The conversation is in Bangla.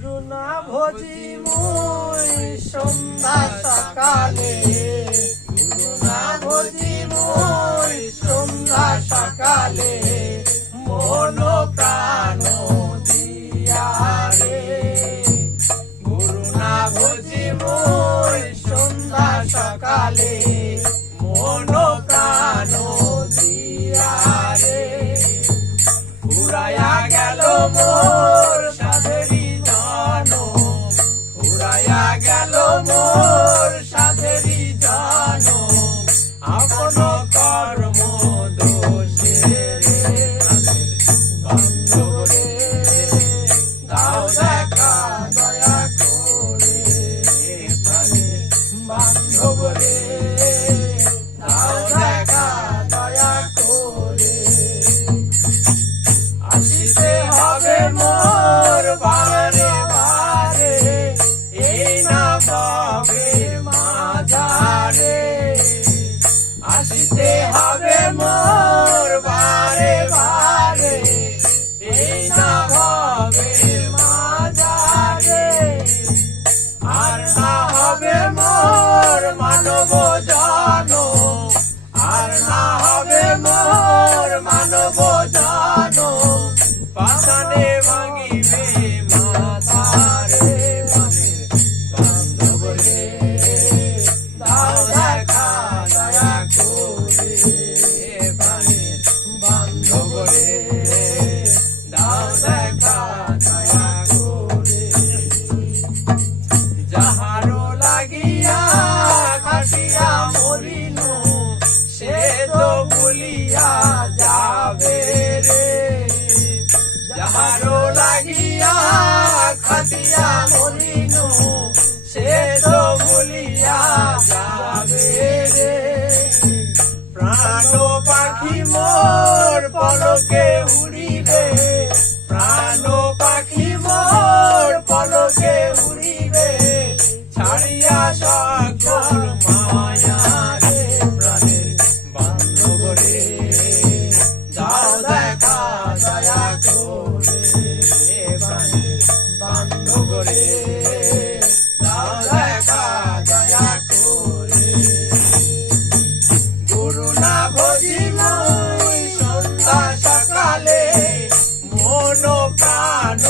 গুরু না ভজি মুই সন্ধ্যা সকালে, গুরু না ভজি মুই সন্ধ্যা সকালে, মন প্রাণ দিয়া রে। গুরু না ভজি মুই সন্ধ্যা সকালে, মন প্রাণ দিয়া রে। ফুরাইয়া গেল মোর সাধেরি জনম, ফুরাইয়া গেল মোর সাধেরি জনম, আপন কর্ম দোষে রে। বান্ধব রে দাও দেখা দয়া করে, প্রাণের বান্ধব রে দাও দেখা দয়া করে। আসিতে হবে মোর বারে বারে, এই না ভবের মাঝারে। আসিতে হবে মোর বারে বারে, এই না ভবের মাঝারে। আর না হবে মোর মানব জনম, আর না হবে মোর মানব জনম, পাষাণে ভাঙিবে মাথারে। বান্ধব রে দাও দেখা দয়া করে, প্রাণের বান্ধব রে দাও দেখা দয়া করে। যাহারো লাগিয়া খাটিয়া মরিনু, সে তো ভুলিয়া যাবে রে। যাহারো লাগিয়া খাটিয়া মরিনু, সে তো ভুলিয়া যাবে রে। প্রাণ পাখি মোর পলকে উড়িবে, প্রাণ পাখি মোর পলকে উড়িবে, ছাড়িয়া সকল মায়া রে। প্রাণের বান্ধব রে দাও দেখা দয়া করে, প্রাণের বান্ধব রে দাও দেখা দয়া করে। গুরু না ভজি মুই সন্ধ্যা সকালে, মন প্রাণ